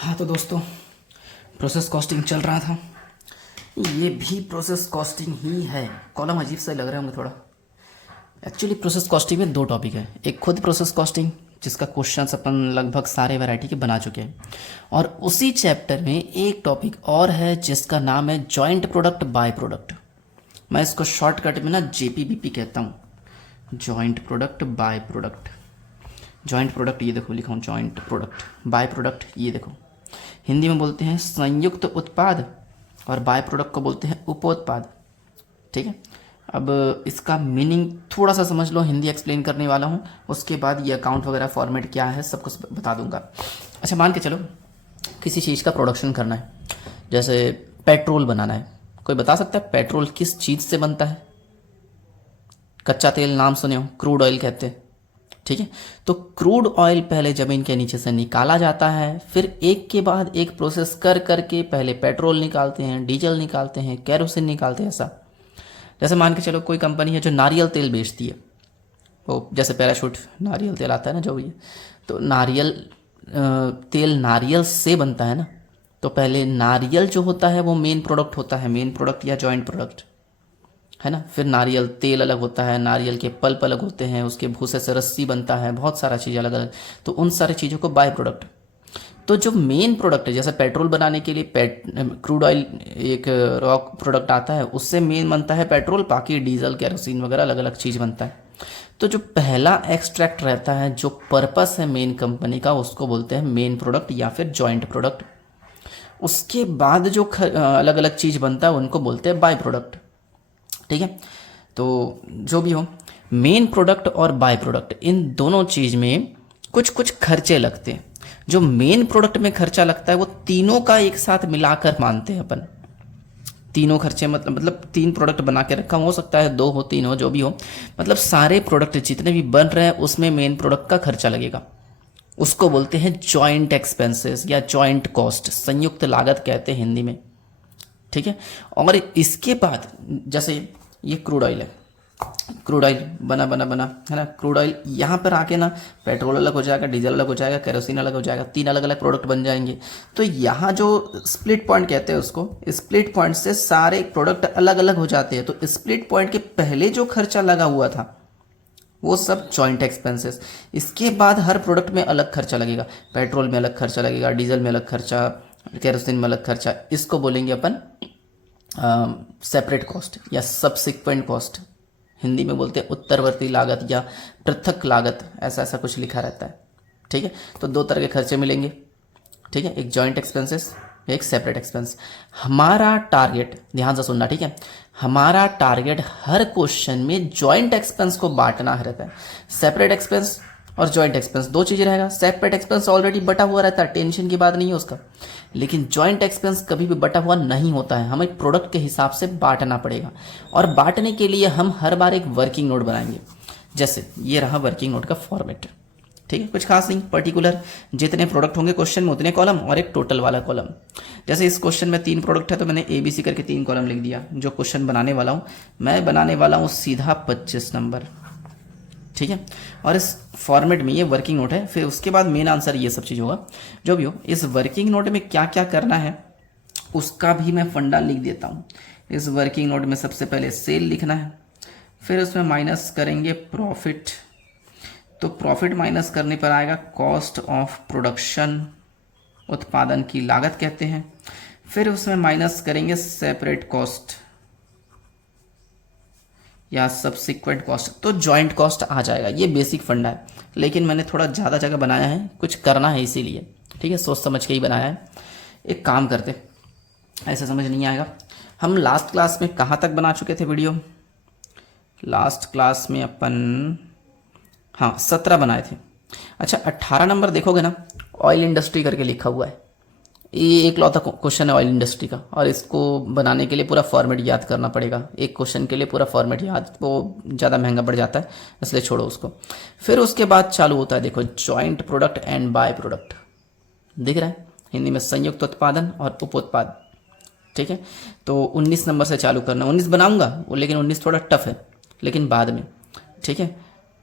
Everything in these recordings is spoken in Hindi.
हाँ तो दोस्तों, प्रोसेस कॉस्टिंग चल रहा था। ये भी प्रोसेस कॉस्टिंग ही है। कॉलम अजीब सा लग रहा है मुझे थोड़ा। एक्चुअली प्रोसेस कॉस्टिंग में दो टॉपिक है। एक खुद प्रोसेस कॉस्टिंग, जिसका क्वेश्चंस अपन लगभग सारे वैरायटी के बना चुके हैं, और उसी चैप्टर में एक टॉपिक और है जिसका नाम है जॉइंट प्रोडक्ट बाय प्रोडक्ट। मैं इसको शॉर्टकट में ना JPBP कहता हूँ, joint product by product. Joint product ये देखो लिखा हूँ, जॉइंट प्रोडक्ट बाय प्रोडक्ट ये देखो। हिंदी में बोलते हैं संयुक्त उत्पाद और बाय प्रोडक्ट को बोलते हैं उपोत्पाद। ठीक है, अब इसका मीनिंग थोड़ा सा समझ लो, हिंदी एक्सप्लेन करने वाला हूँ, उसके बाद ये अकाउंट वगैरह फॉर्मेट क्या है सब कुछ बता दूंगा। अच्छा, मान के चलो किसी चीज़ का प्रोडक्शन करना है, जैसे पेट्रोल बनाना है। कोई बता सकता है पेट्रोल किस चीज़ से बनता है? कच्चा तेल नाम सुने हो, क्रूड ऑयल कहते हैं। ठीक है, तो क्रूड ऑयल पहले ज़मीन के नीचे से निकाला जाता है, फिर एक के बाद एक प्रोसेस कर करके पहले पेट्रोल निकालते हैं, डीजल निकालते हैं, कैरोसिन निकालते हैं। ऐसा जैसे मान के चलो कोई कंपनी है जो नारियल तेल बेचती है, वो जैसे पैराशूट नारियल तेल आता है ना जो भी है, तो नारियल तेल नारियल से बनता है ना। तो पहले नारियल जो होता है वो मेन प्रोडक्ट होता है, मेन प्रोडक्ट या जॉइंट प्रोडक्ट है ना। फिर नारियल तेल अलग होता है, नारियल के पल्प अलग होते हैं, उसके भूसे से रस्सी बनता है, बहुत सारा चीज़ अलग अलग। तो उन सारी चीज़ों को बाय प्रोडक्ट। तो जो मेन प्रोडक्ट है, जैसे पेट्रोल बनाने के लिए क्रूड ऑयल एक रॉ प्रोडक्ट आता है, उससे मेन बनता है पेट्रोल, बाकी डीजल कैरोसिन वगैरह अलग अलग चीज़ बनता है। तो जो पहला एक्सट्रैक्ट रहता है, जो पर्पस है मेन कंपनी का, उसको बोलते हैं मेन प्रोडक्ट या फिर जॉइंट प्रोडक्ट। उसके बाद जो अलग अलग चीज़ बनता है उनको बोलते हैं बाय प्रोडक्ट। ठीक है, तो जो भी हो, मेन प्रोडक्ट और बाय प्रोडक्ट इन दोनों चीज़ में कुछ कुछ खर्चे लगते हैं। जो मेन प्रोडक्ट में खर्चा लगता है वो तीनों का एक साथ मिलाकर मानते हैं अपन। तीनों खर्चे मतलब तीन प्रोडक्ट बना के रखा, हो सकता है दो हो तीन हो जो भी हो, मतलब सारे प्रोडक्ट जितने भी बन रहे हैं उसमें मेन प्रोडक्ट का खर्चा लगेगा। उसको बोलते हैं जॉइंट एक्सपेंसेस या जॉइंट कॉस्ट, संयुक्त लागत कहते हैं हिंदी में। ठीक है, और इसके बाद जैसे ये क्रूड ऑयल है, क्रूड ऑयल बना बना बना है ना। क्रूड ऑयल यहाँ पर आके ना पेट्रोल अलग हो जाएगा, डीजल अलग हो जाएगा, केरोसिन अलग हो जाएगा, तीन अलग अलग प्रोडक्ट बन जाएंगे। तो यहाँ जो स्प्लिट पॉइंट कहते हैं उसको, स्प्लिट पॉइंट से सारे प्रोडक्ट अलग अलग हो जाते हैं। तो स्प्लिट पॉइंट के पहले जो खर्चा लगा हुआ था वो सब जॉइंट एक्सपेंसेस। इसके बाद हर प्रोडक्ट में अलग खर्चा लगेगा, पेट्रोल में अलग खर्चा लगेगा, डीजल में अलग खर्चा, केरोसिन में अलग खर्चा। इसको बोलेंगे अपन सेपरेट कॉस्ट या सबसिक्वेंट कॉस्ट। हिंदी में बोलते हैं उत्तरवर्ती लागत या पृथक लागत, ऐसा ऐसा कुछ लिखा रहता है। ठीक है, तो दो तरह के खर्चे मिलेंगे। ठीक है, एक जॉइंट एक्सपेंसेस, एक सेपरेट एक्सपेंस। हमारा टारगेट, ध्यान से सुनना, ठीक है, हमारा टारगेट हर क्वेश्चन में जॉइंट एक्सपेंस को बांटना रहता है। सेपरेट एक्सपेंस और जॉइंट एक्सपेंस दो चीज़ रहेगा। सेपरेट एक्सपेंस ऑलरेडी बटा हुआ रहता है, टेंशन की बात नहीं है उसका। लेकिन जॉइंट एक्सपेंस कभी भी बटा हुआ नहीं होता है, हमें प्रोडक्ट के हिसाब से बांटना पड़ेगा। और बांटने के लिए हम हर बार एक वर्किंग नोट बनाएंगे। जैसे ये रहा वर्किंग नोट का फॉर्मेट। ठीक है, कुछ खास नहीं, पर्टिकुलर जितने प्रोडक्ट होंगे क्वेश्चन में उतने कॉलम और एक टोटल वाला कॉलम। जैसे इस क्वेश्चन में 3 प्रोडक्ट है तो मैंने ABC करके 3 कॉलम लिख दिया। जो क्वेश्चन बनाने वाला हूँ, मैं बनाने वाला हूँ सीधा 25 नंबर। ठीक है, और इस फॉर्मेट में ये वर्किंग नोट है। फिर उसके बाद मेन आंसर ये सब चीज़ होगा। जो भी हो, इस वर्किंग नोट में क्या क्या करना है उसका भी मैं फंडा लिख देता हूँ। इस वर्किंग नोट में सबसे पहले सेल लिखना है, फिर उसमें माइनस करेंगे प्रॉफिट। तो प्रॉफिट माइनस करने पर आएगा कॉस्ट ऑफ प्रोडक्शन, उत्पादन की लागत कहते हैं। फिर उसमें माइनस करेंगे सेपरेट कॉस्ट या सब्सिक्वेंट कॉस्ट, तो जॉइंट कॉस्ट आ जाएगा। ये बेसिक फंडा है, लेकिन मैंने थोड़ा ज़्यादा जगह बनाया है, कुछ करना है इसीलिए। ठीक है, सोच समझ के ही बनाया है। एक काम करते, ऐसे समझ नहीं आएगा। हम लास्ट क्लास में कहाँ तक बना चुके थे वीडियो? लास्ट क्लास में अपन 17 बनाए थे। अच्छा, 18 नंबर देखोगे ना, ऑयल इंडस्ट्री करके लिखा हुआ है। ये एक लौता क्वेश्चन है ऑयल इंडस्ट्री का, और इसको बनाने के लिए पूरा फॉर्मेट याद करना पड़ेगा। एक क्वेश्चन के लिए पूरा फॉर्मेट याद, वो ज़्यादा महंगा पड़ जाता है, इसलिए छोड़ो उसको। फिर उसके बाद चालू होता है, देखो, joint product and by product. दिख रहा है, हिंदी में संयुक्त उत्पादन और उपोत्पाद। ठीक है, तो 19 नंबर से चालू करना। 19 बनाऊंगा वो, लेकिन 19 थोड़ा टफ है, लेकिन बाद में। ठीक है,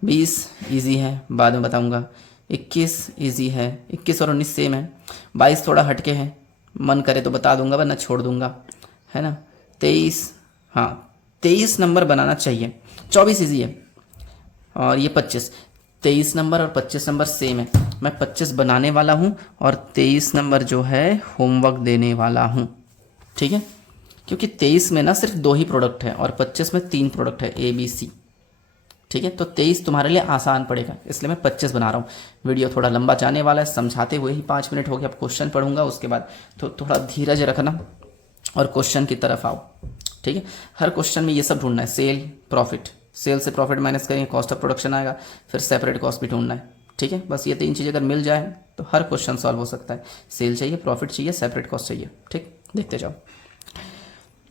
20 इजी है, बाद में बताऊंगा। 21 इजी है, 21 और 19 सेम है, 22 थोड़ा हटके है, मन करे तो बता दूंगा वरना छोड़ दूंगा, है ना। 23, हाँ 23 नंबर बनाना चाहिए, 24 इजी है, और ये 25, 23 नंबर और 25 नंबर सेम है, मैं 25 बनाने वाला हूँ और 23 नंबर जो है होमवर्क देने वाला हूँ, ठीक है। क्योंकि 23 में ना सिर्फ 2 ही प्रोडक्ट है और 25 में 3 प्रोडक्ट है ABC, ठीक है। तो 23 तुम्हारे लिए आसान पड़ेगा, इसलिए मैं 25 बना रहा हूँ। वीडियो थोड़ा लंबा जाने वाला है, समझाते हुए ही 5 मिनट हो गया। अब क्वेश्चन पढ़ूंगा, उसके बाद तो थोड़ा धीरज रखना और क्वेश्चन की तरफ आओ, ठीक है। हर क्वेश्चन में ये सब ढूंढना है, सेल प्रॉफिट, सेल से प्रॉफिट माइनस करेंगे, कॉस्ट ऑफ प्रोडक्शन आएगा, फिर सेपरेट कॉस्ट भी ढूंढना है, ठीक है। बस ये 3 चीज़ अगर मिल जाए तो हर क्वेश्चन सॉल्व हो सकता है। सेल चाहिए, प्रॉफिट चाहिए, सेपरेट कॉस्ट चाहिए, ठीक। देखते जाओ।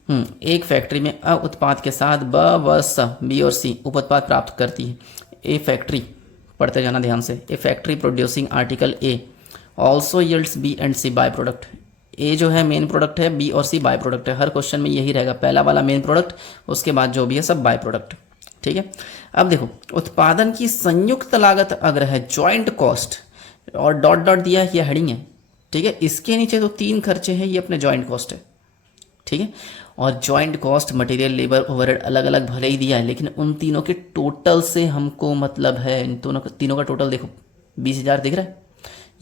एक फैक्ट्री में अ उत्पाद के साथ ब व स बी और सी उप उत्पाद प्राप्त करती है। ए फैक्ट्री, पढ़ते जाना ध्यान से, a factory producing article A also yields B and C by product. A जो है मेन प्रोडक्ट है, बी और सी बाय प्रोडक्ट है। हर क्वेश्चन में यही रहेगा, पहला वाला मेन प्रोडक्ट, उसके बाद जो भी है सब बाय प्रोडक्ट, ठीक है। अब देखो, उत्पादन की संयुक्त लागत अग्र है, जॉइंट कॉस्ट, और डॉट डॉट दिया है, ये हेडिंग है, ठीक है। इसके नीचे तो 3 खर्चे हैं, ये अपने जॉइंट कॉस्ट है, ठीक है। और joint cost, material, labour, overhead अलग अलग भले ही दिया है, लेकिन उन तीनों के टोटल से हमको मतलब है। इन तीनों का टोटल देखो, 20,000 दिख रहा है,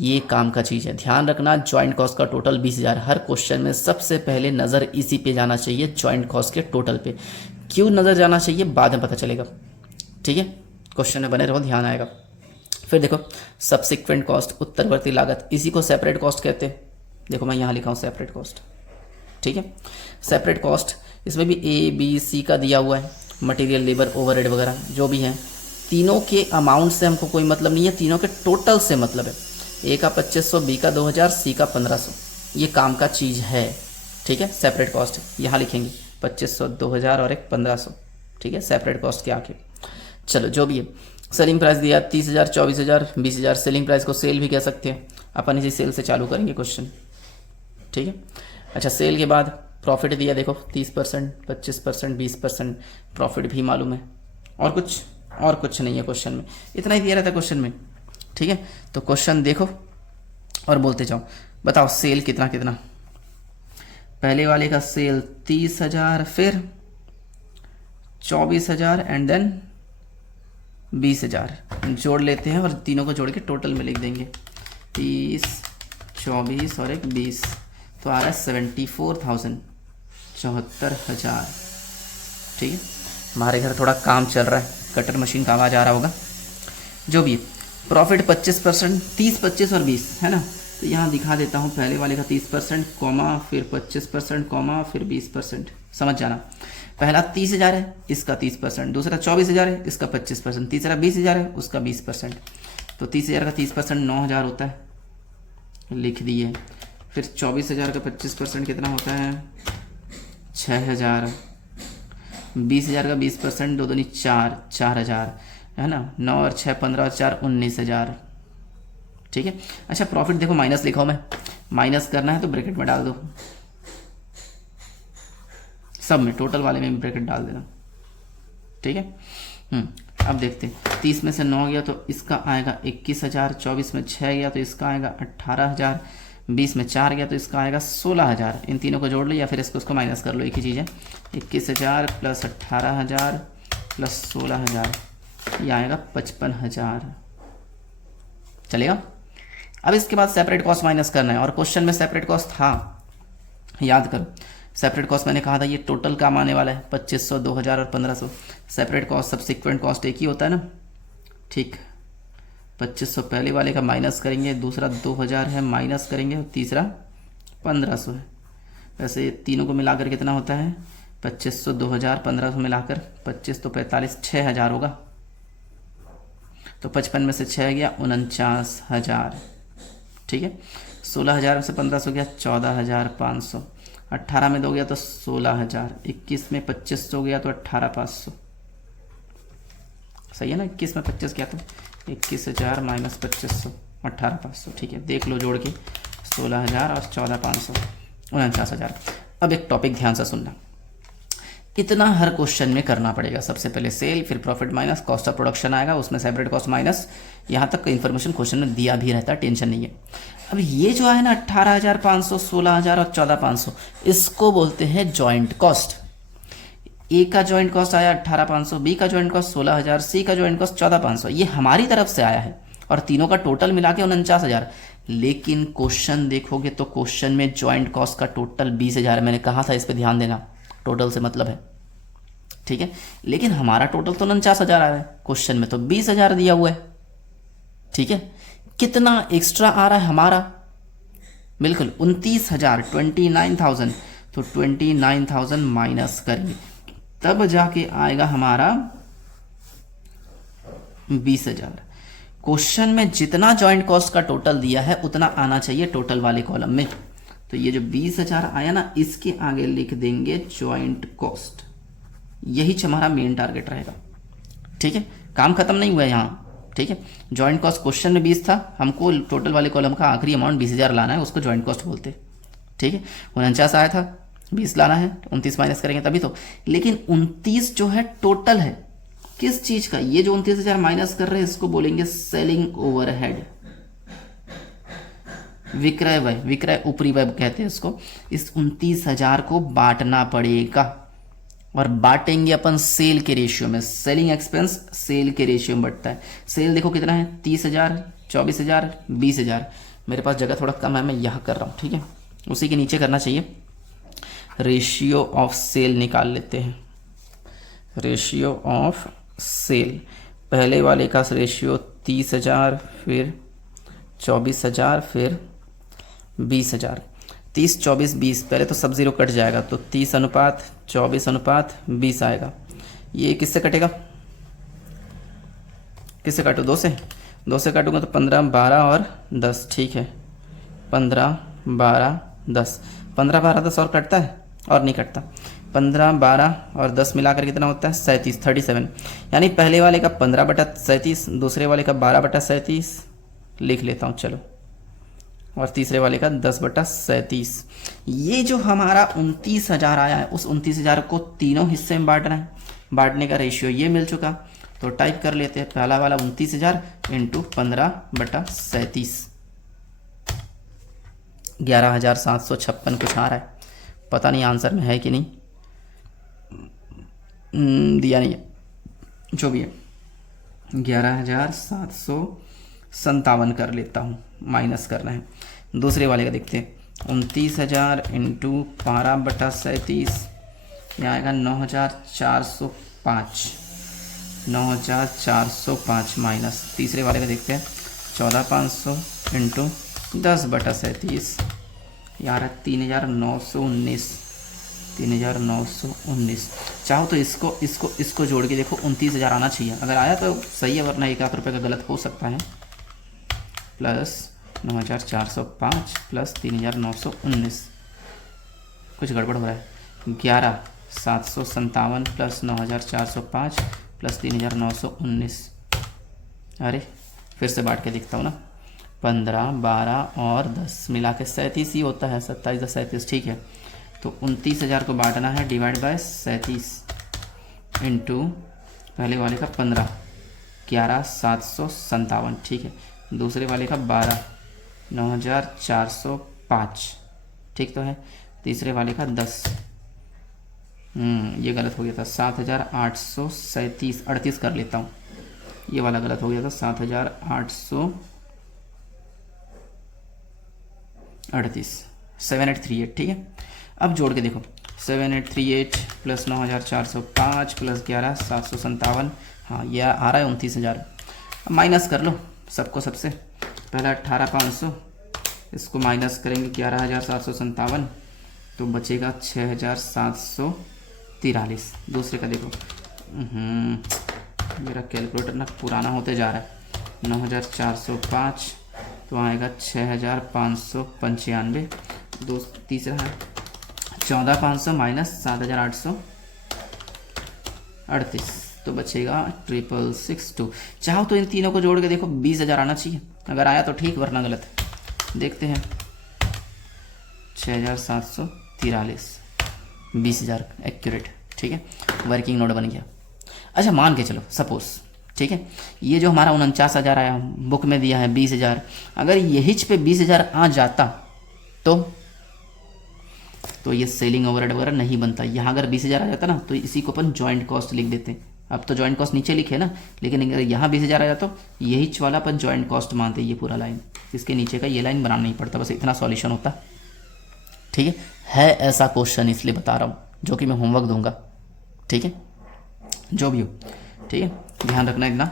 ये काम का चीज़ है, ध्यान रखना। जॉइंट कॉस्ट का टोटल 20,000। हर क्वेश्चन में सबसे पहले नज़र इसी पे जाना चाहिए, जॉइंट कॉस्ट के टोटल पे। क्यों नज़र जाना चाहिए बाद में पता चलेगा, ठीक है। क्वेश्चन में बने रहो, ध्यान आएगा। फिर देखो, सब्सिक्वेंट कॉस्ट, उत्तरवर्ती लागत, इसी को सेपरेट कॉस्ट कहते हैं। देखो मैं यहाँ लिखा हूँ सेपरेट कॉस्ट, ठीक है। सेपरेट कॉस्ट, इसमें भी ABC का दिया हुआ है, मटेरियल, लेबर, ओवरहेड वगैरह जो भी हैं। तीनों के अमाउंट से हमको कोई मतलब नहीं है, तीनों के टोटल से मतलब है। ए का 2500, बी का 2000, सी का 1500, ये काम का चीज़ है, ठीक है। सेपरेट कॉस्ट यहाँ लिखेंगे, 2500, 2000 और एक 1500, ठीक है, सेपरेट कॉस्ट के आके। चलो जो भी है, सेलिंग प्राइस दिया 30,000, 24,000, 20,000। सेलिंग प्राइस को सेल भी कह सकते हैं, अपन इसी सेल से चालू करेंगे क्वेश्चन, ठीक है। अच्छा, सेल के बाद प्रॉफिट दिया, देखो 30%, 25%, 20% प्रॉफिट भी मालूम है, और कुछ नहीं है क्वेश्चन में, इतना ही दिया रहता है क्वेश्चन में, ठीक है। तो क्वेश्चन देखो और बोलते जाओ, बताओ सेल कितना कितना। पहले वाले का सेल 30,000, फिर 24,000 एंड देन 20,000 जोड़ लेते हैं और तीनों को जोड़ के टोटल में लिख देंगे, 30, 24 और एक 20, तो आ रहा है 74,000, 74,000, ठीक है। हमारे घर थोड़ा काम चल रहा है, कटर मशीन का आवाज़ आ रहा होगा। जो भी है, प्रॉफिट 25%, 30, 25 और 20 है ना। तो यहाँ दिखा देता हूँ, पहले वाले का 30%, कॉमा, फिर 25%, कॉमा, फिर 20%, समझ जाना। पहला 30,000 है, इसका 30%, दूसरा 24,000 है, इसका 25%, तीसरा 20,000 है, उसका 20%। तो 30,000 का 30% 9,000 होता है, लिख दिए। फिर 24,000 का 25% कितना होता है, 6,000। 20,000 का 20%, 2 दूनी 4, 4,000 है ना। 9 और 6, 15 और 4, 19,000, ठीक है। अच्छा, प्रॉफिट देखो माइनस लिखा हूँ मैं, माइनस करना है तो ब्रैकेट में डाल दो, सब में, टोटल वाले में ब्रैकेट डाल देना, ठीक है। अब देखते हैं, 30 में से 9 गया तो इसका आएगा 21,000, 24 में 6 गया तो इसका आएगा 18,000, 20 में 4 गया तो इसका आएगा 16,000। इन तीनों को जोड़ लो या फिर इसको माइनस कर लो, एक ही चीज़ है। 21,000 प्लस 18,000 प्लस 16,000, ये आएगा 55,000, चलेगा। अब इसके बाद सेपरेट कॉस्ट माइनस करना है, और क्वेश्चन में सेपरेट कॉस्ट था, याद करो। सेपरेट कॉस्ट मैंने कहा था ये टोटल काम आने वाला है, 2500, 2000 और 1500। सेपरेट कॉस्ट सब्सिक्वेंट कॉस्ट एक ही होता है ना, ठीक। 2500 पहले वाले का माइनस करेंगे, दूसरा 2000 है माइनस करेंगे, और तीसरा 1500 है। वैसे तीनों को मिलाकर कितना होता है, 2500, 2000, 1500 मिलाकर 25 तो 45, 6,000 होगा। तो 55 में से 6 गया 49,000, ठीक है। 16,000 में से 1500 गया 14,500, 18 में 2 गया तो 16,000, 21 में 2500 गया तो 18,500, सही है ना। 21 में 25 गया तो 21,000 माइनस 2500, 18,500, ठीक है। देख लो जोड़ के, 16,000 और 14,500, 49,000। अब एक टॉपिक ध्यान से सुनना, कितना हर क्वेश्चन में करना पड़ेगा। सबसे पहले सेल, फिर profit minus cost of production आएगा, उसमें सेपरेट कॉस्ट माइनस, यहाँ तक का इन्फॉर्मेशन क्वेश्चन में दिया भी रहता है, टेंशन नहीं है। अब ये जो है ना 18,500, 16,000 और 14,500, इसको बोलते हैं जॉइंट कॉस्ट। ए का जॉइंट कॉस्ट आया 18,500, बी का जॉइंट कॉस्ट 16,000, सी का जॉइंट कॉस्ट 14,500, ये हमारी तरफ से आया है और तीनों का टोटल मिला के 49,000। लेकिन क्वेश्चन देखोगे तो क्वेश्चन में जॉइंट कॉस्ट का टोटल 20,000 है। मैंने कहा था इस पर ध्यान देना, टोटल से मतलब है, ठीक है। लेकिन हमारा टोटल तो 49,000 आया है, क्वेश्चन में तो 20,000 दिया हुआ है, ठीक है। कितना एक्स्ट्रा आ रहा है हमारा? बिल्कुल 29,000, 29,000। तो 29,000 माइनस करेंगे तब जाके आएगा हमारा 20,000। क्वेश्चन में जितना जॉइंट कॉस्ट का टोटल दिया है उतना आना चाहिए टोटल वाले कॉलम में। तो ये जो 20,000 आया ना, इसके आगे लिख देंगे जॉइंट कॉस्ट। यही हमारा मेन टारगेट रहेगा, ठीक है। काम खत्म नहीं हुआ यहाँ, ठीक है। जॉइंट कॉस्ट क्वेश्चन में 20 था, हमको टोटल वाले कॉलम का आखिरी अमाउंट 20,000 लाना है, उसको जॉइंट कॉस्ट बोलते, ठीक है। 49 आया था, 20 लाना है, 29 माइनस करेंगे तभी तो। लेकिन 29 जो है टोटल है किस चीज का? ये जो 29,000 माइनस कर रहे हैं इसको बोलेंगे सेलिंग ओवरहेड, विक्रय व्यय, विक्रय ऊपरी व्यय कहते हैं इसको। इस 29,000 को बांटना पड़ेगा और बांटेंगे अपन सेल के रेशियो में। सेलिंग एक्सपेंस सेल के रेशियो में बढ़ता है। सेल देखो कितना है, 30,000, 24,000, 20,000। मेरे पास जगह थोड़ा कम है, मैं यहाँ कर रहा हूँ, ठीक है। उसी के नीचे करना चाहिए। रेशियो ऑफ सेल निकाल लेते हैं। रेशियो ऑफ सेल, पहले वाले का रेशियो 30,000, फिर 24,000, फिर 20,000। 30, 24, 20, पहले तो सब जीरो कट जाएगा तो 30:24:20 आएगा। ये किससे कटेगा? किससे काटो? 2 से। 2 से काटूंगा तो 15, 12 और 10, ठीक है। 15, 12, 10, 15, 12, 10 और कटता है और नहीं कटता। 15, 12 और 10 मिलाकर कितना होता है? 37, 37। यानी पहले वाले का 15/37, दूसरे वाले का 12/37 लिख लेता हूँ, चलो, और तीसरे वाले का 10/37। ये जो हमारा 29,000 आया है, उस 29,000 को तीनों हिस्से में बांटना है। बांटने का रेशियो ये मिल चुका, तो टाइप कर लेते हैं। पहला वाला 29,000 इंटू 15/37, 11,756 कुछ आ रहा है, पता नहीं आंसर में है कि नहीं, दिया नहीं है, जो भी है 11,757 कर लेता हूँ, माइनस करना है। दूसरे वाले का देखते हैं, 29,000 इंटू 12/37, यहाँ आएगा 9,405, 9,405 माइनस। तीसरे वाले का देखते हैं, 14,500 इंटू 10/37, यार 3,919, 3,919। चाहो तो इसको जोड़ के देखो, 29,000 आना चाहिए। अगर आया तो सही है, वरना 1 रुपये का गलत हो सकता है। प्लस 9,405 प्लस 3,919, कुछ गड़बड़ हो रहा है। 11,757 प्लस 9,405 प्लस 3,919। अरे फिर से बांट के दिखता हूँ ना, 15, 12 और 10 मिला के 37 ही होता है, 27 10 37, ठीक है। तो 29,000 को बांटना है, डिवाइड बाय 37 इंटू पहले वाले का 15, 11,757, ठीक है। दूसरे वाले का 12, 9,405, ठीक तो है। तीसरे वाले का 10, ये गलत हो गया था, 7,837, 38 कर लेता हूँ, ये वाला गलत हो गया था, 7,838, 7838, ठीक है। अब जोड़ के देखो, 7838 प्लस 9,405 प्लस 11,757, हाँ ये आ रहा है 29,000। अब माइनस कर लो सबको, सबसे पहला 18,500, इसको माइनस करेंगे 11,757, तो बचेगा 6,743। दूसरे का देखो, मेरा कैलकुलेटर ना पुराना होते जा रहा है, 9,405 तो आएगा 6,595। तीसरा है 14,500 माइनस 7,838, तो बचेगा 6,662। चाहो तो इन तीनों को जोड़ के देखो, 20,000 आना चाहिए। अगर आया तो ठीक, वरना गलत। देखते हैं, 6,743, 20,000 एक्यूरेट। ठीक है, वर्किंग नोट बन गया। अच्छा मान के चलो सपोज, ठीक है, ये जो हमारा 49,000 आया, बुक में दिया है 20,000, अगर यही पे 20,000 आ जाता तो ये सेलिंग ओवरहेड वगैरह नहीं बनता। यहाँ अगर 20,000 आ जाता ना तो इसी को अपन जॉइंट कॉस्ट लिख देते। अब तो जॉइंट कॉस्ट नीचे लिखे ना, लेकिन अगर यहाँ 20,000 आ जाता तो यही वाला अपन जॉइंट कॉस्ट मानते, ये पूरा लाइन, इसके नीचे का ये लाइन बनाना नहीं पड़ता, बस इतना सॉल्यूशन होता। ठीक है ऐसा क्वेश्चन इसलिए बता रहा हूँ, जो कि मैं होमवर्क दूंगा, ठीक है, जो भी हो, ठीक है, ध्यान रखना इतना।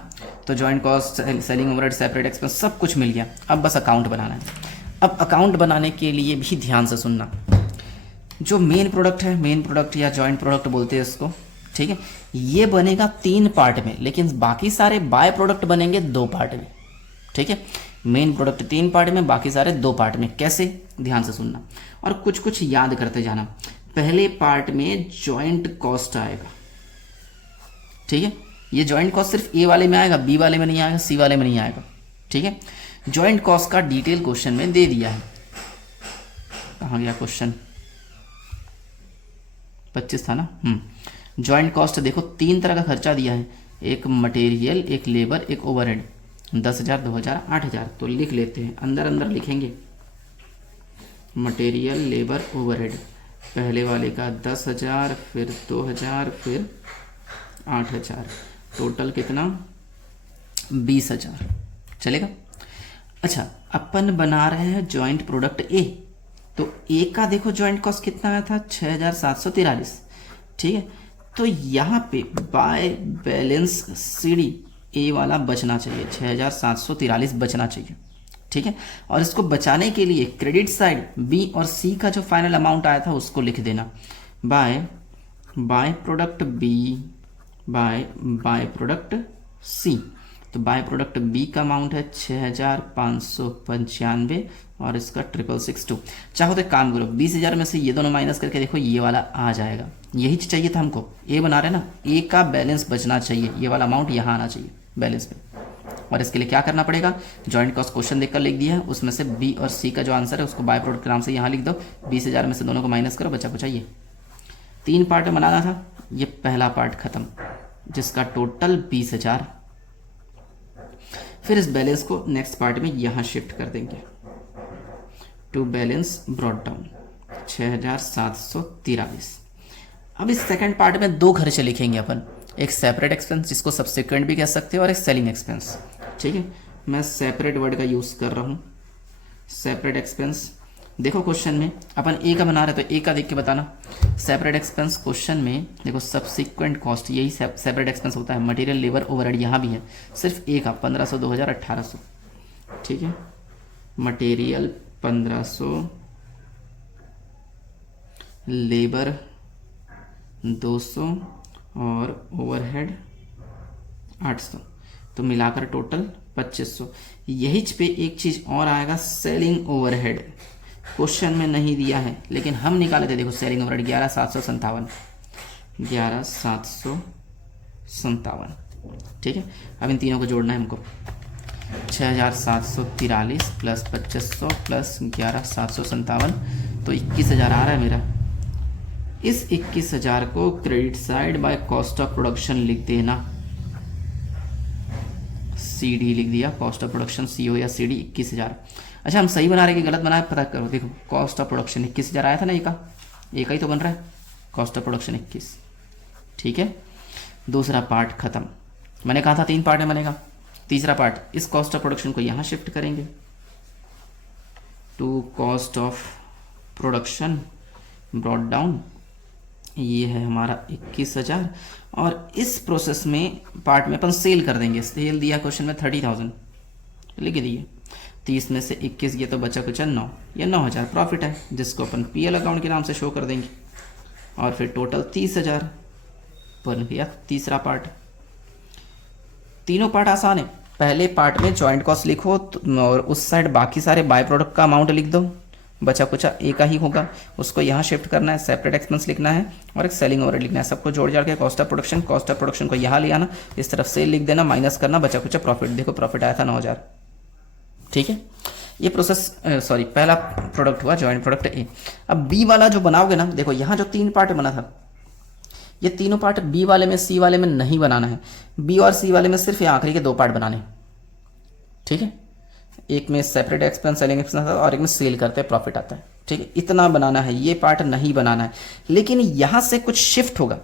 तो joint cost, selling overhead, separate expense सब कुछ मिल गया, अब बस अकाउंट बनाना है। अब अकाउंट बनाने के लिए भी ध्यान से सुनना, जो मेन प्रोडक्ट है, मेन प्रोडक्ट या जॉइंट प्रोडक्ट बोलते हैं इसको, ठीक है, ये बनेगा 3 पार्ट में, लेकिन बाकी सारे बाय प्रोडक्ट बनेंगे 2 पार्ट में। ठीक है, मेन प्रोडक्ट 3 पार्ट में, बाकी सारे 2 पार्ट में। कैसे, ध्यान से सुनना और कुछ कुछ याद करते जाना। पहले पार्ट में जॉइंट कॉस्ट आएगा, ठीक है, ये जॉइंट कॉस्ट सिर्फ ए वाले में आएगा, बी वाले में नहीं आएगा, सी वाले में नहीं आएगा। ठीक है, जॉइंट कॉस्ट का डिटेल क्वेश्चन में दे दिया है। कहाँ गया क्वेश्चन, 25 था ना। जॉइंट कॉस्ट देखो 3 तरह का खर्चा दिया है, एक मटेरियल, एक लेबर, एक ओवरहेड। 10,000, 2,000, 8,000, तो लिख लेते हैं, अंदर अंदर लिखेंगे मटेरियल, लेबर, ओवरहेड। पहले वाले का 10,000, फिर 2,000, फिर 8,000, टोटल कितना, 20,000 चलेगा। अच्छा, अपन बना रहे हैं जॉइंट प्रोडक्ट ए, तो ए का देखो जॉइंट कॉस्ट कितना आया था, 6,743। ठीक है, तो यहाँ पे बाय बैलेंस सीडी ए वाला बचना चाहिए, 6,743 बचना चाहिए। ठीक है, और इसको बचाने के लिए क्रेडिट साइड बी और सी का जो फाइनल अमाउंट आया था उसको लिख देना, byproduct B byproduct C. तो बाय प्रोडक्ट बी का अमाउंट है 6,595 और इसका 6,662। चाहो तो एक काम करो, 20,000 में से ये दोनों माइनस करके देखो, ये वाला आ जाएगा। यही चाहिए था हमको, ए बना रहे ना, ए का बैलेंस बचना चाहिए, ये वाला अमाउंट यहाँ आना चाहिए बैलेंस पे। और इसके लिए क्या करना पड़ेगा, जॉइंट कॉस्ट क्वेश्चन देखकर लिख दिया है, उसमें से बी और सी का जो आंसर है उसको बाय प्रोडक्ट के नाम से यहाँ लिख दो। 20,000 में से दोनों को माइनस करो, बचा कुछ ये 3 पार्ट में बनाना था, ये पहला पार्ट खत्म, जिसका टोटल 20,000। फिर इस बैलेंस को नेक्स्ट पार्ट में यहाँ शिफ्ट कर देंगे, टू बैलेंस ब्रॉट डाउन 6,743। अब इस सेकंड पार्ट में 2 खर्चे लिखेंगे अपन, एक सेपरेट एक्सपेंस जिसको सब्सिक्वेंट भी कह सकते हो, और एक सेलिंग एक्सपेंस। ठीक है, मैं सेपरेट वर्ड का यूज़ कर रहा हूँ, सेपरेट एक्सपेंस। देखो क्वेश्चन में अपन ए का बना रहे तो ए का देख के बताना। सेपरेट एक्सपेंस क्वेश्चन में देखो सब्सिक्वेंट कॉस्ट, यही सेपरेट एक्सपेंस होता है, मटेरियल, लेबर, ओवरहेड यहाँ भी है, सिर्फ ए का 1,500, 2,000, 1,800। ठीक है, मटेरियल 1,500, लेबर 200 और ओवरहेड 800, तो मिलाकर टोटल 2,500। यही पे एक चीज़ और आएगा, सेलिंग ओवरहेड। क्वेश्चन में नहीं दिया है लेकिन हम निकाले थे, देखो सेलिंग ओवरहेड 11,757। ठीक है, अब इन तीनों को जोड़ना है हमको, 6,743 प्लस 2,500 प्लस 11,757, तो 21,000 आ रहा है मेरा। इस 21,000 को credit side by cost of production लिख देना, सी डी लिख दिया, कॉस्ट ऑफ प्रोडक्शन सी ओ या सी डी 21,000। अच्छा, हम सही बना रहे कि गलत बनाए पता करो। देखो कॉस्ट ऑफ प्रोडक्शन 21,000 आया था ना, एक ही तो बन रहा है, कॉस्ट ऑफ प्रोडक्शन 21। ठीक है, दूसरा पार्ट खत्म। मैंने कहा था 3 पार्ट में बनेगा। तीसरा पार्ट, इस कॉस्ट ऑफ प्रोडक्शन को यहाँ शिफ्ट करेंगे to cost of production brought down, ये है हमारा 21,000। और इस प्रोसेस में पार्ट में अपन सेल कर देंगे, सेल दिया क्वेश्चन में 30,000 लिख दिए, 30 में से 21 ये तो बचा कुछ 9, ये 9,000 प्रॉफिट है, जिसको अपन पीएल अकाउंट के नाम से शो कर देंगे। और फिर टोटल 30,000 बन गया तीसरा पार्ट। तीनों पार्ट आसान है, पहले पार्ट में जॉइंट कॉस्ट लिखो और उस साइड बाकी सारे बाय प्रोडक्ट का अमाउंट लिख दो, बचा कुछ एक ही होगा, उसको यहाँ शिफ्ट करना है, सेपरेट एक्सपेंस लिखना है और एक सेलिंग ओवरहेड लिखना है। सबको जोड़ जाड़ के कॉस्ट ऑफ प्रोडक्शन को यहाँ ले आना, इस तरफ सेल लिख देना, माइनस करना, बचा कुछ प्रॉफिट। देखो प्रॉफिट आया था 9,000। ठीक है, ये प्रोसेस पहला प्रोडक्ट हुआ जॉइंट प्रोडक्ट ए। अब बी वाला जो बनाओगे ना, देखो यहाँ जो 3 पार्ट बना था, ये तीनों पार्ट बी वाले में, सी वाले में नहीं बनाना है। बी और सी वाले में सिर्फ ये आखिरी के 2 पार्ट बनाने हैं, ठीक है। एक में सेपरेट एक्सपेंस सेलिंग एक्सपेंस आता है और एक में सेल करते हैं प्रॉफिट आता है, ठीक है। इतना बनाना है, ये पार्ट नहीं बनाना है। लेकिन यहाँ से कुछ शिफ्ट होगा।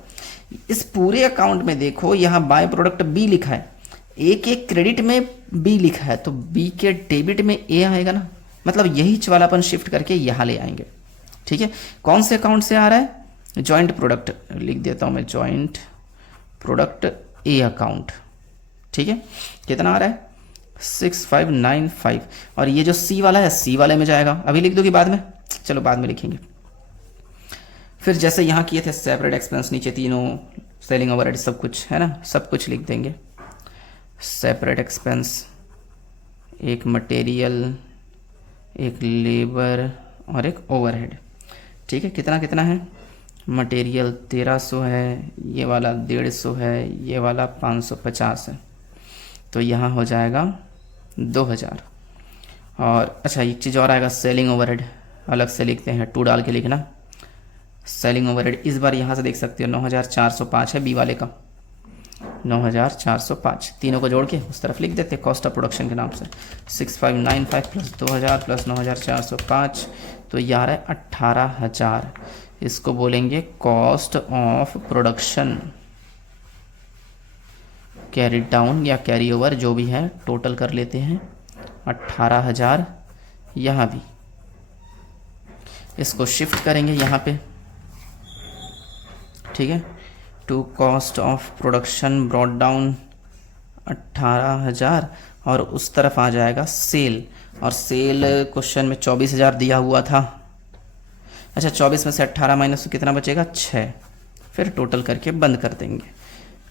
इस पूरे अकाउंट में देखो, यहाँ बाय प्रोडक्ट बी लिखा है, एक एक क्रेडिट में बी लिखा है, तो बी के डेबिट में ए आएगा ना, मतलब यही वालापन शिफ्ट करके यहाँ ले आएंगे, ठीक है। कौन से अकाउंट से आ रहा है? जॉइंट प्रोडक्ट लिख देता हूँ मैं, जॉइंट प्रोडक्ट ए अकाउंट, ठीक है। कितना आ रहा है? 6595। और ये जो सी वाला है, सी वाले में जाएगा। अभी लिख दो कि बाद में? चलो बाद में लिखेंगे। फिर जैसे यहाँ किए थे सेपरेट एक्सपेंस, नीचे तीनों सेलिंग ओवरहेड सब कुछ है ना, सब कुछ लिख देंगे। सेपरेट एक्सपेंस, एक मटेरियल, एक लेबर और एक ओवरहेड, ठीक है। कितना कितना है? मटेरियल 1300 है, ये वाला 150 है, ये वाला 550 है, तो यहाँ हो जाएगा 2000। और अच्छा एक चीज़ और आएगा, सेलिंग ओवरहेड अलग से लिखते हैं, 2 डाल के लिखना। सेलिंग ओवरहेड इस बार यहाँ से देख सकते हो 9405 है बी वाले का, 9405। तीनों को जोड़ के उस तरफ लिख देते कॉस्ट ऑफ प्रोडक्शन के नाम से। 6595 प्लस 2000 प्लस 9405, तो ये आ रहा है 18000। इसको बोलेंगे cost of production, carry down या कैरी ओवर जो भी है, टोटल कर लेते हैं 18000। यहाँ भी इसको शिफ्ट करेंगे यहाँ पे, ठीक है। To cost of production brought down 18000, और उस तरफ आ जाएगा सेल। और सेल क्वेश्चन में 24000 दिया हुआ था। अच्छा 24 में से 18 माइनस तो कितना बचेगा? 6। फिर टोटल करके बंद कर देंगे,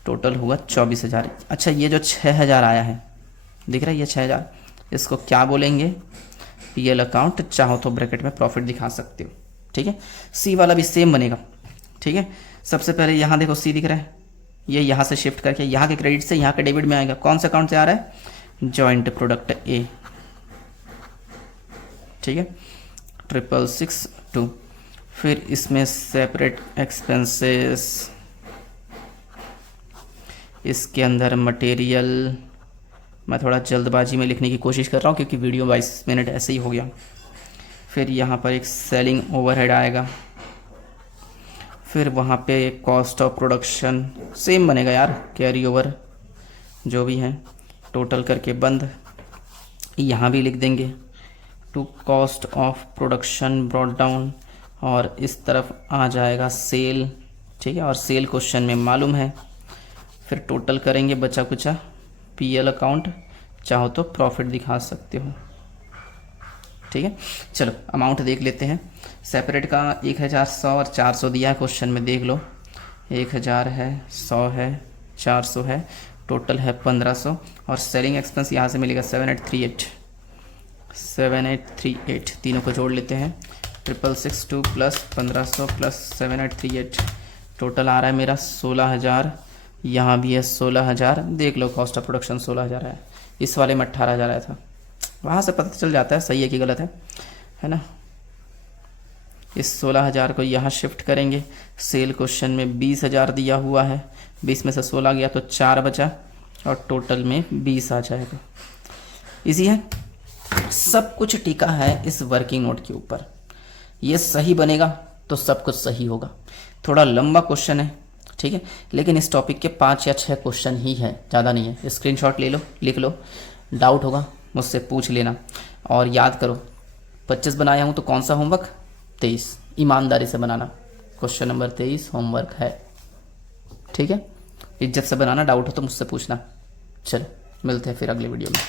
टोटल हुआ 24000। अच्छा ये जो 6000 आया है, दिख रहा है ये 6000, इसको क्या बोलेंगे? पीएल अकाउंट, चाहो तो ब्रैकेट में प्रॉफिट दिखा सकते हो, ठीक है। सी वाला भी सेम बनेगा, ठीक है। सबसे पहले यहाँ देखो सी दिख रहा है, ये यहाँ से शिफ्ट करके यहाँ के क्रेडिट से यहाँ के डेबिट में आएगा। कौन से अकाउंट से आ रहा है? जॉइंट प्रोडक्ट ए, ठीक है, 6662। फिर इसमें सेपरेट एक्सपेंसेस, इसके अंदर मटेरियल, मैं थोड़ा जल्दबाजी में लिखने की कोशिश कर रहा हूँ क्योंकि वीडियो 22 मिनट ऐसे ही हो गया। फिर यहाँ पर एक सेलिंग ओवरहेड आएगा, फिर वहाँ पे कॉस्ट ऑफ प्रोडक्शन सेम बनेगा यार, कैरी ओवर जो भी है, टोटल करके बंद। यहाँ भी लिख देंगे to cost of production brought down, और इस तरफ आ जाएगा सेल, ठीक है। और सेल क्वेश्चन में मालूम है। फिर टोटल करेंगे बचा कुचा पीएल अकाउंट, चाहो तो प्रॉफिट दिखा सकते हो, ठीक है। चलो अमाउंट देख लेते हैं। सेपरेट का 1100 और 400 दिया है क्वेश्चन में, देख लो 1000 है, 100 है, 400 है, टोटल है 1500। और सेलिंग एक्सपेंस यहाँ से मिलेगा 7838, तीनों को जोड़ लेते हैं। 6662 प्लस 1500 प्लस 7838, टोटल आ रहा है मेरा 16000। यहाँ भी है 16000, देख लो कॉस्ट ऑफ प्रोडक्शन 16000 है, इस वाले में 18000 आया था, वहाँ से पता चल जाता है सही है कि गलत है ना। इस 16000 को यहाँ शिफ्ट करेंगे। सेल क्वेश्चन में 20000 दिया हुआ है, 20 में से 16 गया तो 4 बचा, और टोटल में 20 आ जाएगा। इजी है, सब कुछ टिका है इस वर्किंग नोट के ऊपर। ये सही बनेगा तो सब कुछ सही होगा। थोड़ा लंबा क्वेश्चन है, ठीक है, लेकिन इस टॉपिक के 5 या 6 क्वेश्चन ही है, ज़्यादा नहीं है। स्क्रीनशॉट ले लो, लिख लो, डाउट होगा मुझसे पूछ लेना। और याद करो 25 बनाया हूँ तो कौन सा होमवर्क? 23, ईमानदारी से बनाना। क्वेश्चन नंबर 23 होमवर्क है, ठीक है। इज्जत से बनाना, डाउट हो तो मुझसे पूछना। चलो मिलते हैं फिर अगले वीडियो में।